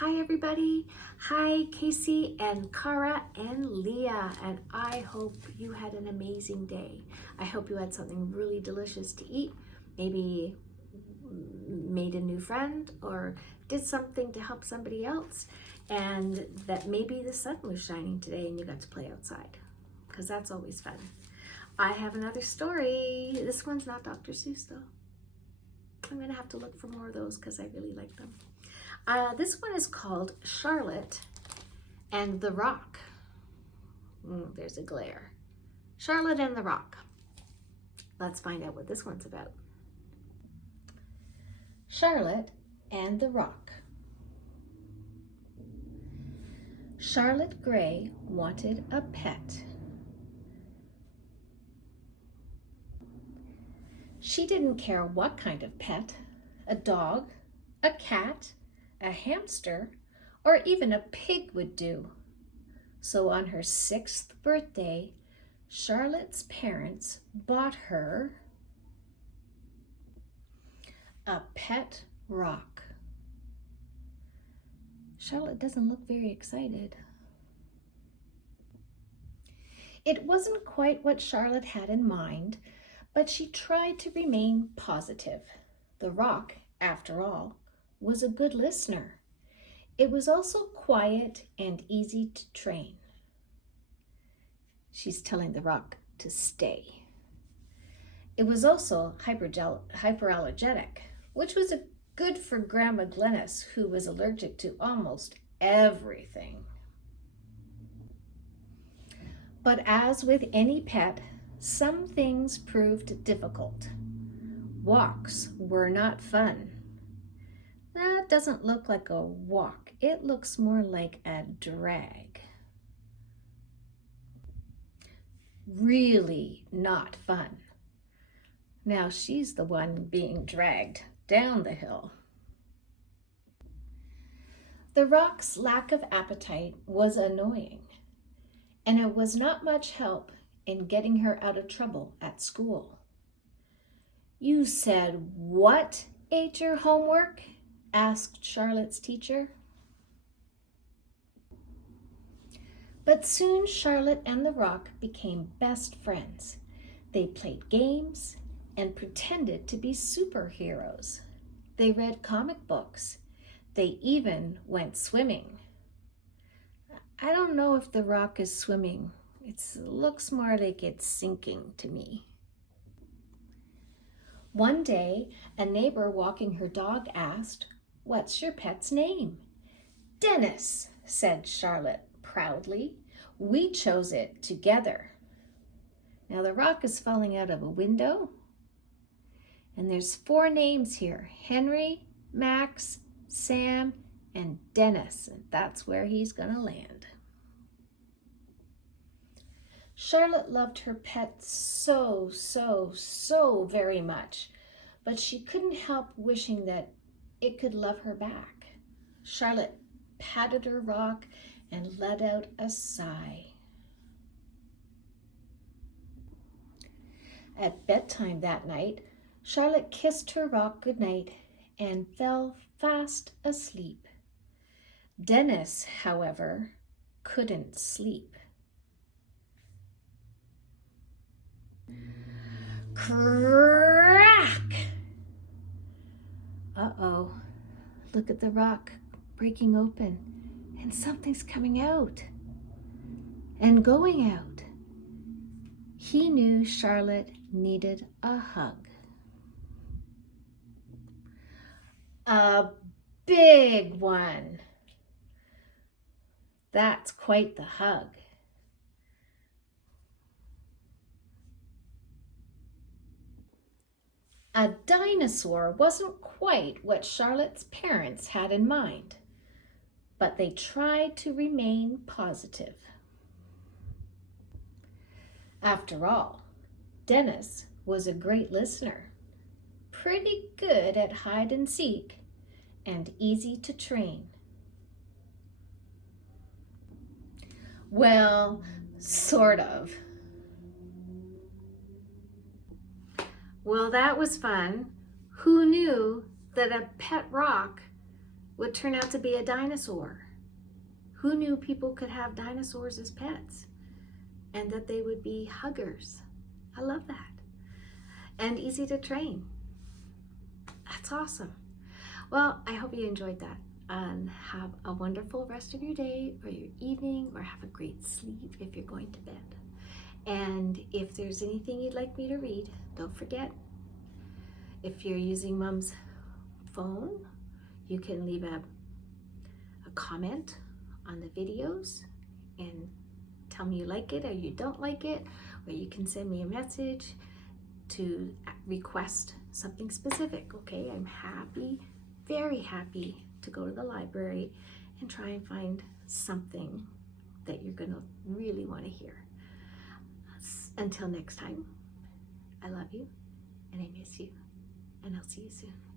Hi everybody. Hi Casey and Cara and Leah, and I hope you had an amazing day. I hope you had something really delicious to eat, maybe made a new friend or did something to help somebody else, and that maybe the sun was shining today and you got to play outside, because that's always fun. I have another story. This one's not Dr. Seuss though. I'm gonna have to look for more of those because I really like them. This one is called Charlotte and the Rock. There's a glare. Charlotte and the Rock. Let's find out what this one's about. Charlotte and the Rock. Charlotte Gray wanted a pet. She didn't care what kind of pet, a dog, a cat, a hamster, or even a pig would do. So on her 6th birthday, Charlotte's parents bought her a pet rock. Charlotte doesn't look very excited. It wasn't quite what Charlotte had in mind, but she tried to remain positive. The rock, after all, was a good listener. It was also quiet and easy to train. She's telling the rock to stay. It was also hyperallergenic, which was good for Grandma Glennis, who was allergic to almost everything. But as with any pet, some things proved difficult. Walks were not fun. That doesn't look like a walk. It looks more like a drag. Really not fun. Now she's the one being dragged down the hill. The rock's lack of appetite was annoying, and it was not much help in getting her out of trouble at school. "You said what ate your homework?" asked Charlotte's teacher. But soon Charlotte and the rock became best friends. They played games and pretended to be superheroes. They read comic books. They even went swimming. I don't know if the rock is swimming. It looks more like it's sinking to me. One day, a neighbor walking her dog asked, "What's your pet's name?" "Dennis," said Charlotte proudly. "We chose it together." Now the rock is falling out of a window, and there's 4 names here: Henry, Max, Sam, and Dennis, and that's where he's gonna land. Charlotte loved her pet so very much, but she couldn't help wishing that it could love her back. Charlotte patted her rock and let out a sigh. At bedtime that night, Charlotte kissed her rock goodnight and fell fast asleep. Dennis, however, couldn't sleep. Crack! Uh-oh, look at the rock breaking open, and something's coming out and going out. He knew Charlotte needed a hug. A big one. That's quite the hug. A dinosaur wasn't quite what Charlotte's parents had in mind, but they tried to remain positive. After all, Dennis was a great listener, pretty good at hide and seek, and easy to train. Well, sort of. Well, that was fun. Who knew that a pet rock would turn out to be a dinosaur. Who knew people could have dinosaurs as pets and that they would be huggers? I love that. And easy to train. That's awesome. Well, I hope you enjoyed that, and have a wonderful rest of your day or your evening, or have a great sleep if you're going to bed. And if there's anything you'd like me to read, don't forget, if you're using Mom's phone, you can leave a comment on the videos and tell me you like it or you don't like it, or you can send me a message to request something specific. Okay, I'm happy, very happy to go to the library and try and find something that you're gonna really want to hear. Until next time, I love you and I miss you, and I'll see you soon.